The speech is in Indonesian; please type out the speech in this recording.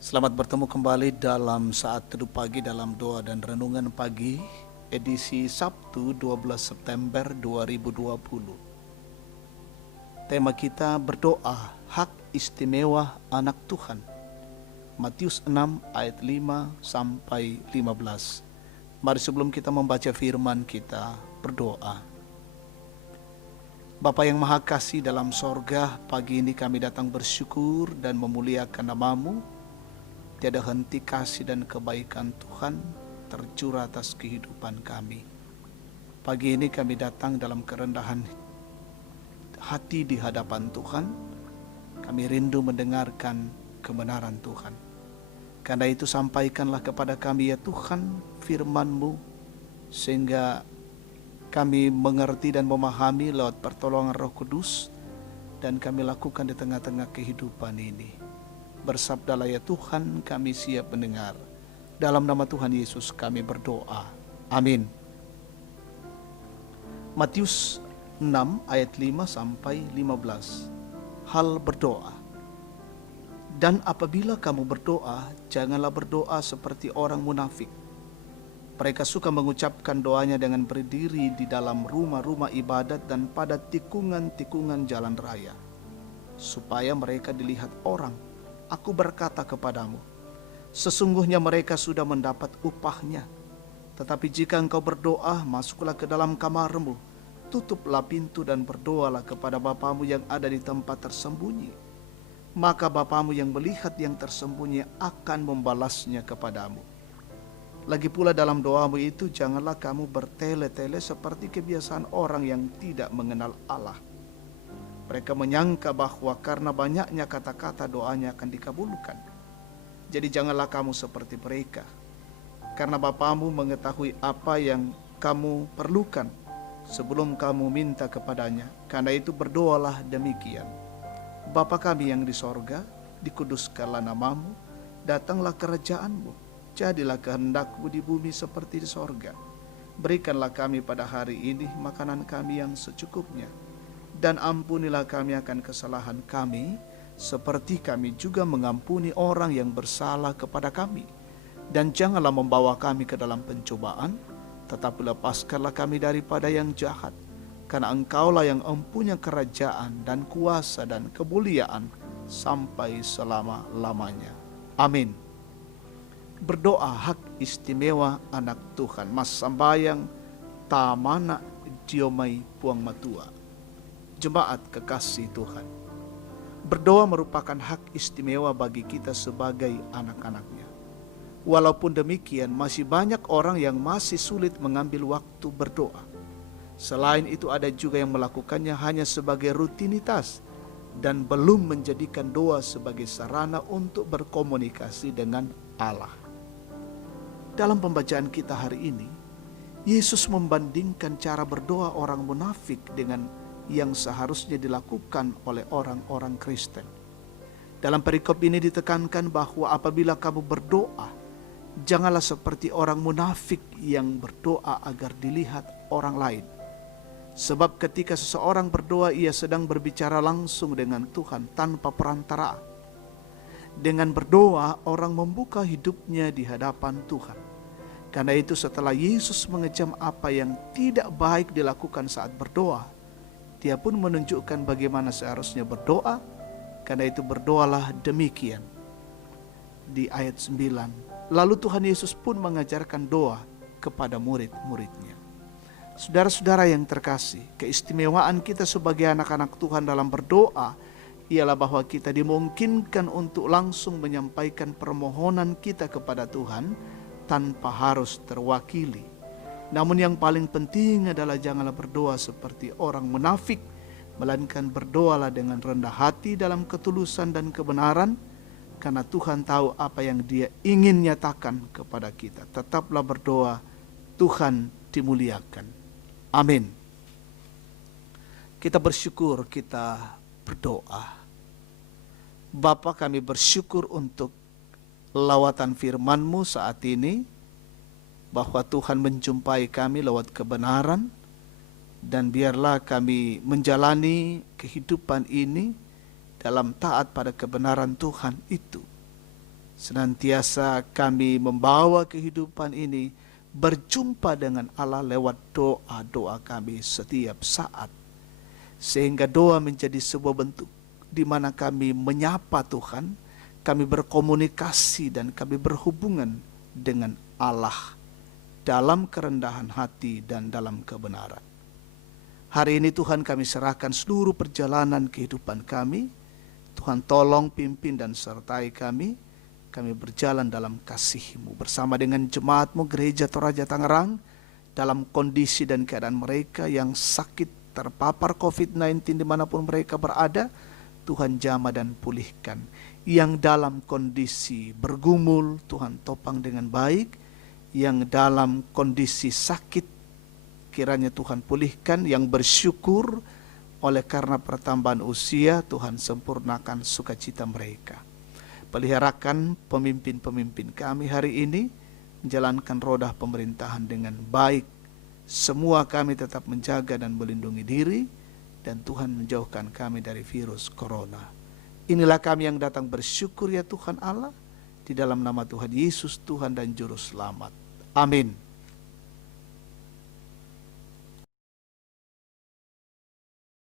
Selamat bertemu kembali dalam saat teduh pagi dalam doa dan renungan pagi edisi Sabtu 12 September 2020. Tema kita berdoa hak istimewa anak Tuhan. Matius 6 ayat 5 sampai 15. Mari sebelum kita membaca firman kita berdoa. Bapa yang Maha Kasih dalam sorga, pagi ini kami datang bersyukur dan memuliakan nama-Mu. Tiada henti kasih dan kebaikan Tuhan tercurah atas kehidupan kami. Pagi ini kami datang dalam kerendahan hati di hadapan Tuhan. Kami rindu mendengarkan kebenaran Tuhan. Karena itu sampaikanlah kepada kami ya Tuhan firman-Mu, sehingga kami mengerti dan memahami lewat pertolongan Roh Kudus, dan kami lakukan di tengah-tengah kehidupan ini. Bersabdalah ya Tuhan, kami siap mendengar. Dalam nama Tuhan Yesus kami berdoa. Amin. Matius 6 ayat 5 sampai 15. Hal berdoa. Dan apabila kamu berdoa, janganlah berdoa seperti orang munafik. Mereka suka mengucapkan doanya dengan berdiri di dalam rumah-rumah ibadat dan pada tikungan-tikungan jalan raya, supaya mereka dilihat orang. Aku berkata kepadamu, sesungguhnya mereka sudah mendapat upahnya. Tetapi jika engkau berdoa, masuklah ke dalam kamarmu, tutuplah pintu dan berdoalah kepada Bapamu yang ada di tempat tersembunyi. Maka Bapamu yang melihat yang tersembunyi akan membalasnya kepadamu. Lagi pula dalam doamu itu janganlah kamu bertele-tele seperti kebiasaan orang yang tidak mengenal Allah. Mereka menyangka bahwa karena banyaknya kata-kata doanya akan dikabulkan. Jadi janganlah kamu seperti mereka. Karena Bapamu mengetahui apa yang kamu perlukan sebelum kamu minta kepadanya. Karena itu berdoalah demikian. Bapa kami yang di sorga, dikuduskanlah namamu, datanglah kerajaanmu, jadilah kehendakmu di bumi seperti di sorga. Berikanlah kami pada hari ini makanan kami yang secukupnya. Dan ampunilah kami akan kesalahan kami, seperti kami juga mengampuni orang yang bersalah kepada kami. Dan janganlah membawa kami ke dalam pencobaan, tetapi lepaskanlah kami daripada yang jahat. Karena Engkaulah yang mempunyai kerajaan dan kuasa dan kemuliaan sampai selama-lamanya. Amin. Berdoa hak istimewa anak Tuhan. Mas Sambayang Tamana Diomai Puang Matua. Jemaat kekasih Tuhan, berdoa merupakan hak istimewa bagi kita sebagai anak-anaknya. Walaupun demikian, masih banyak orang yang masih sulit mengambil waktu berdoa. Selain itu ada juga yang melakukannya hanya sebagai rutinitas dan belum menjadikan doa sebagai sarana untuk berkomunikasi dengan Allah. Dalam pembacaan kita hari ini, Yesus membandingkan cara berdoa orang munafik dengan yang seharusnya dilakukan oleh orang-orang Kristen. Dalam perikop ini ditekankan bahwa apabila kamu berdoa, janganlah seperti orang munafik yang berdoa agar dilihat orang lain. Sebab ketika seseorang berdoa, ia sedang berbicara langsung dengan Tuhan tanpa perantara. Dengan berdoa, orang membuka hidupnya di hadapan Tuhan. Karena itu setelah Yesus mengejam apa yang tidak baik dilakukan saat berdoa, Dia pun menunjukkan bagaimana seharusnya berdoa. Karena itu berdoalah demikian. Di ayat 9. Lalu Tuhan Yesus pun mengajarkan doa kepada murid-muridnya. Saudara-saudara yang terkasih, keistimewaan kita sebagai anak-anak Tuhan dalam berdoa ialah bahwa kita dimungkinkan untuk langsung menyampaikan permohonan kita kepada Tuhan tanpa harus terwakili. Namun yang paling penting adalah janganlah berdoa seperti orang munafik, melainkan berdoalah dengan rendah hati dalam ketulusan dan kebenaran, karena Tuhan tahu apa yang Dia ingin nyatakan kepada kita. Tetaplah berdoa, Tuhan dimuliakan. Amin. Kita bersyukur kita berdoa. Bapa, kami bersyukur untuk lawatan firman-Mu saat ini, bahwa Tuhan menjumpai kami lewat kebenaran, dan biarlah kami menjalani kehidupan ini dalam taat pada kebenaran Tuhan itu. Senantiasa kami membawa kehidupan ini berjumpa dengan Allah lewat doa-doa kami setiap saat. Sehingga doa menjadi sebuah bentuk di mana kami menyapa Tuhan, kami berkomunikasi dan kami berhubungan dengan Allah dalam kerendahan hati dan dalam kebenaran. Hari ini Tuhan, kami serahkan seluruh perjalanan kehidupan kami. Tuhan tolong pimpin dan sertai kami. Kami berjalan dalam kasih-Mu bersama dengan jemaat-Mu Gereja Toraja Tangerang dalam kondisi dan keadaan mereka yang sakit terpapar COVID-19 dimanapun mereka berada. Tuhan jamah dan pulihkan. Yang dalam kondisi bergumul, Tuhan topang dengan baik. Yang dalam kondisi sakit, kiranya Tuhan pulihkan. Yang bersyukur oleh karena pertambahan usia, Tuhan sempurnakan sukacita mereka. Peliharakan pemimpin-pemimpin kami hari ini, menjalankan roda pemerintahan dengan baik. Semua kami tetap menjaga dan melindungi diri, dan Tuhan menjauhkan kami dari virus corona. Inilah kami yang datang bersyukur ya Tuhan Allah, di dalam nama Tuhan Yesus, Tuhan dan Juru Selamat. Amin.